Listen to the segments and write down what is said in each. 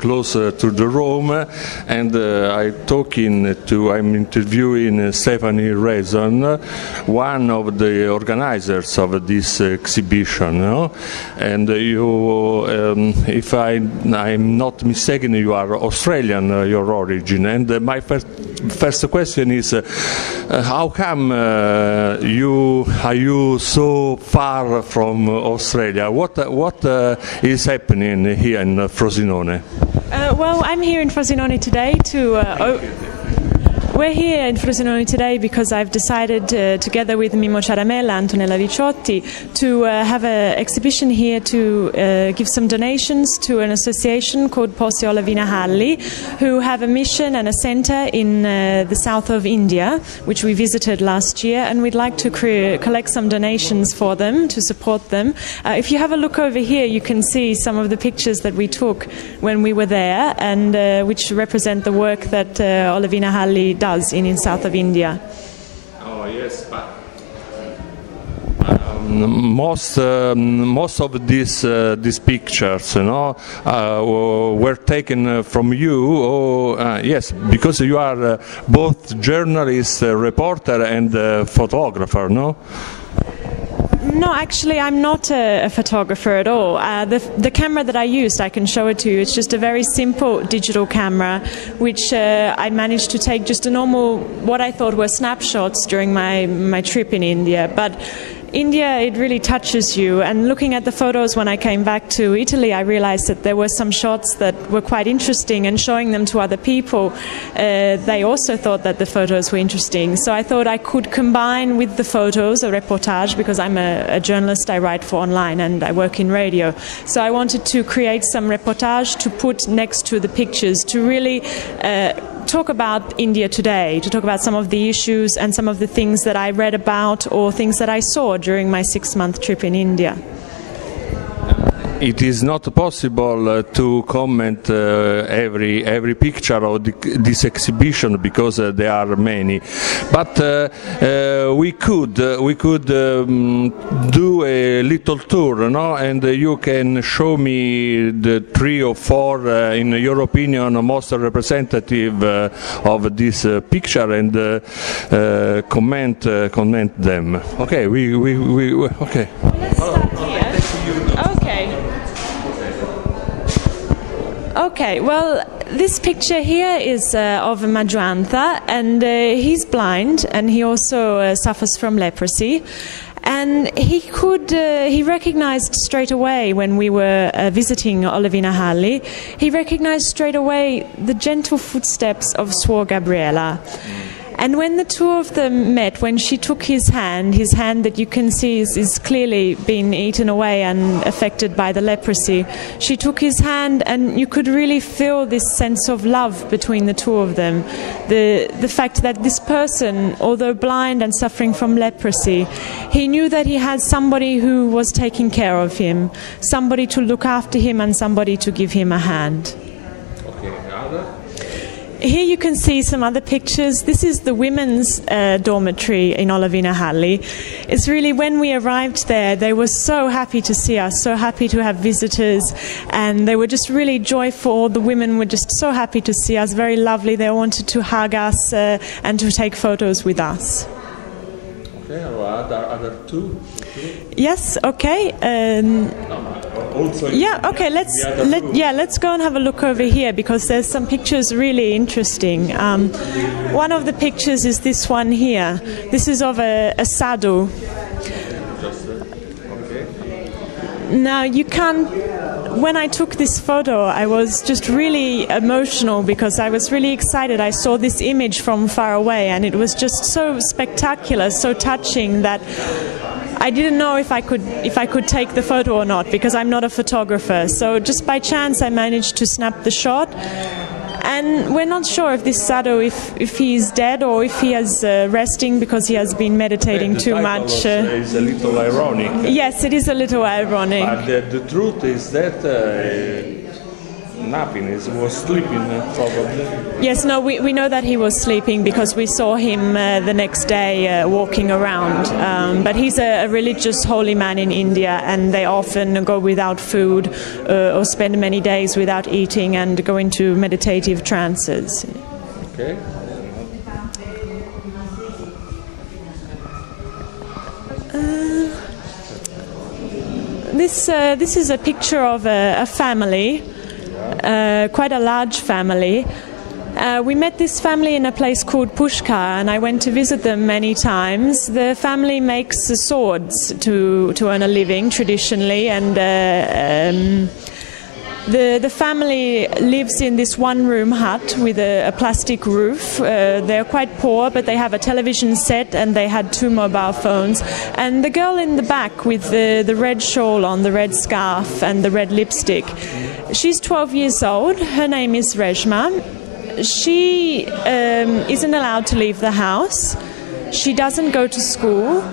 close to the room, and I'm interviewing Stephanie Raison, one of the organizers of this exhibition. No? And you, if I'm not mistaken, you are Australian, your origin. And my first question is, how come are you so far from Australia? What is happening here in Frosinone? Well, I'm here in Frosinone today we're here in Frosinone today because I've decided, together with Mimmo Ciaramella, Antonella Ricciotti, to have an exhibition here to give some donations to an association called Posti alla Viinahalli, who have a mission and a center in the south of India, which we visited last year, and we'd like to collect some donations for them, to support them. If you have a look over here, you can see some of the pictures that we took when we were there, and which represent the work that Alla Viinahalli does in south of India. Oh yes, but most of these pictures, were taken from you. Yes, because you are both journalist, reporter, and photographer, no? No, actually, I'm not a photographer at all. The camera that I used, I can show it to you. It's just a very simple digital camera, which I managed to take just a normal, what I thought were snapshots during my trip in India. But India, it really touches you, and looking at the photos when I came back to Italy, I realized that there were some shots that were quite interesting, and showing them to other people, they also thought that the photos were interesting. So I thought I could combine with the photos a reportage, because I'm a journalist, I write for online and I work in radio. So I wanted to create some reportage to put next to the pictures, to really talk about India today, to talk about some of the issues and some of the things that I read about or things that I saw during my 6-month trip in India. It is not possible to comment every picture of this exhibition, because there are many. But we could do a little tour, no? And you can show me the 3 or 4, in your opinion, most representative of this picture, and comment them. Okay, okay. Let's start here. Okay. Okay, well, this picture here is of Majwantha, and he's blind, and he also suffers from leprosy. And he recognized straight away when we were visiting Alla Viinahalli, he recognized straight away the gentle footsteps of Suor Gabriela. And when the two of them met, when she took his hand that you can see is clearly been eaten away and affected by the leprosy, she took his hand, and you could really feel this sense of love between the two of them. The fact that this person, although blind and suffering from leprosy, he knew that he had somebody who was taking care of him, somebody to look after him, and somebody to give him a hand. Here you can see some other pictures. This is the women's dormitory in Alla Viinahalli. It's really, when we arrived there, they were so happy to see us, so happy to have visitors, and they were just really joyful. The women were just so happy to see us, very lovely. They wanted to hug us and to take photos with us. Okay, are there two? Yes, okay. Yeah, okay, let's go and have a look over here, because there's some pictures really interesting. One of the pictures is this one here. This is of a sadhu. Now, you can't... When I took this photo, I was just really emotional, because I was really excited. I saw this image from far away, and it was just so spectacular, so touching, that I didn't know if I could take the photo or not, because I'm not a photographer. So just by chance, I managed to snap the shot. And we're not sure if this sadhu, if he's dead or if he is resting because he has been meditating too much. It's a little ironic. Yes, it is a little ironic. But the truth is that nothing. He was sleeping probably. Yes, no, we know that he was sleeping because we saw him the next day walking around. But he's a religious holy man in India, and they often go without food or spend many days without eating and go into meditative trances. Okay. This is a picture of a family, quite a large family. We met this family in a place called Pushkar, and I went to visit them many times. The family makes swords to earn a living traditionally, and the family lives in this one-room hut with a plastic roof. They're quite poor, but they have a television set and they had 2 mobile phones. And the girl in the back with the red shawl on, the red scarf and the red lipstick, she's 12 years old. Her name is Reshma. She isn't allowed to leave the house. She doesn't go to school.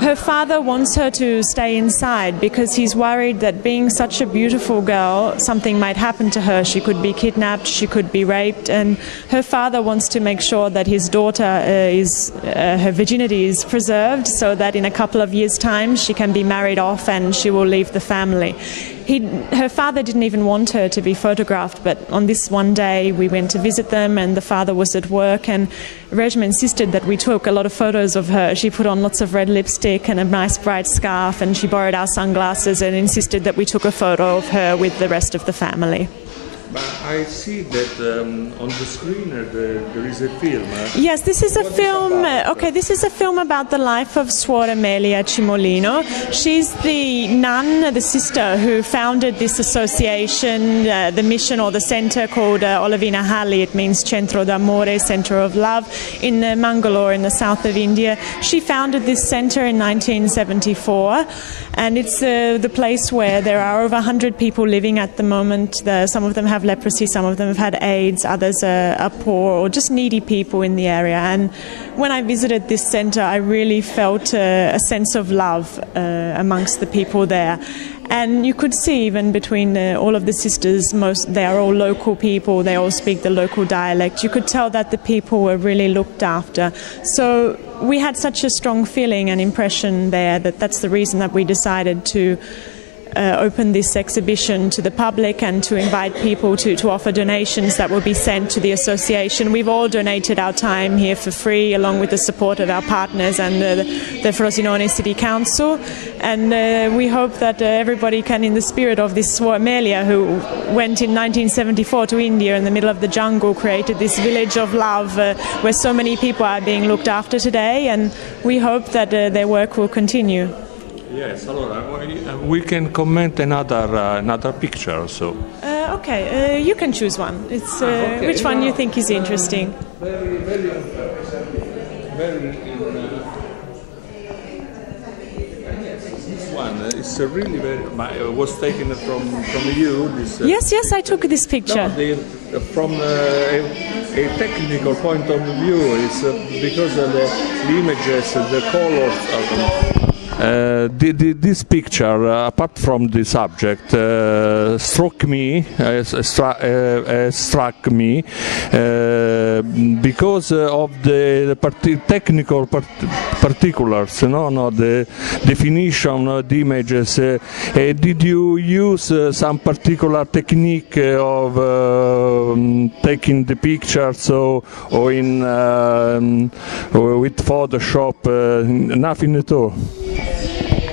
Her father wants her to stay inside because he's worried that being such a beautiful girl, something might happen to her. She could be kidnapped, she could be raped, and her father wants to make sure that his daughter her virginity is preserved so that in a couple of years' time she can be married off and she will leave the family. Her father didn't even want her to be photographed, but on this one day we went to visit them and the father was at work, and Reshma insisted that we took a lot of photos of her. She put on lots of red lipstick and a nice bright scarf, and she borrowed our sunglasses and insisted that we took a photo of her with the rest of the family. But I see that on the screen there is a film. Yes, this is a film. Okay, this is a film about the life of Suor Amelia Cimolino. She's the nun, the sister who founded this association, the mission or the center called Olavina Halli. It means Centro d'Amore, Center of Love, in Mangalore in the south of India. She founded this center in 1974, and it's the place where there are over 100 people living at the moment. Some of them have leprosy, some of them have had AIDS, others are poor or just needy people in the area. And when I visited this center, I really felt a sense of love amongst the people there. And you could see even between all of the sisters, they are all local people, they all speak the local dialect. You could tell that the people were really looked after. So we had such a strong feeling and impression there that that's the reason that we decided to open this exhibition to the public and to invite people to offer donations that will be sent to the association. We've all donated our time here for free, along with the support of our partners and the Frosinone City Council. And we hope that everybody can, in the spirit of this Suor Amelia, who went in 1974 to India in the middle of the jungle, created this village of love where so many people are being looked after today, and we hope that their work will continue. Yes, allora, we can comment another picture. So. Okay, you can choose one. It's okay. Which one you think is interesting? Very. This one is really very. Was taken from you. This, yes, I took this picture. No, from a technical point of view, it's because of the images, the colors. This picture, apart from the subject, struck me because of the technical particulars, the definition of the images. Did you use some particular technique of taking the pictures, or with Photoshop? Nothing at all.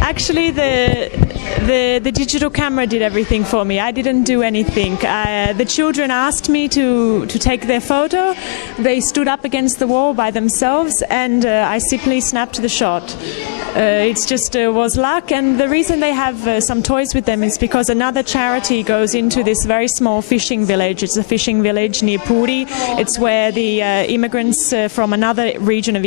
Actually, the digital camera did everything for me. I didn't do anything. The children asked me to take their photo. They stood up against the wall by themselves, and I simply snapped the shot. It's just was luck, and the reason they have some toys with them is because another charity goes into this very small fishing village. It's a fishing village near Puri. It's where the immigrants from another region of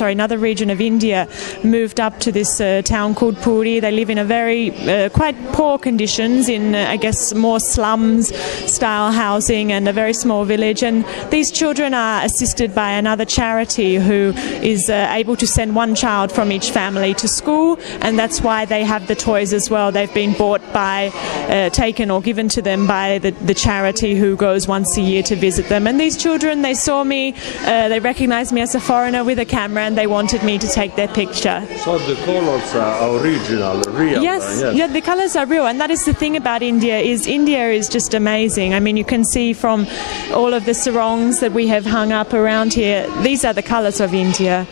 another region of India moved up to this town called Puri. They live in a very quite poor conditions in, I guess, more slums style housing and a very small village. And these children are assisted by another charity who is able to send one child from each each family to school, and that's why they have the toys as well. They've been bought by, taken or given to them by the charity who goes once a year to visit them. And these children, they saw me, they recognized me as a foreigner with a camera, and they wanted me to take their picture. So the colors are original, real? Yes, yeah, the colors are real, and that is the thing about India is just amazing. I mean, you can see from all of the sarongs that we have hung up around here, these are the colors of India.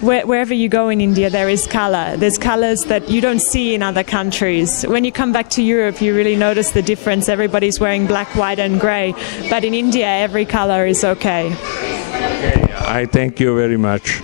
Wherever you go in India, there is color. There's colors that you don't see in other countries. When you come back to Europe, you really notice the difference. Everybody's wearing black, white and grey. But in India, every color is okay. I thank you very much.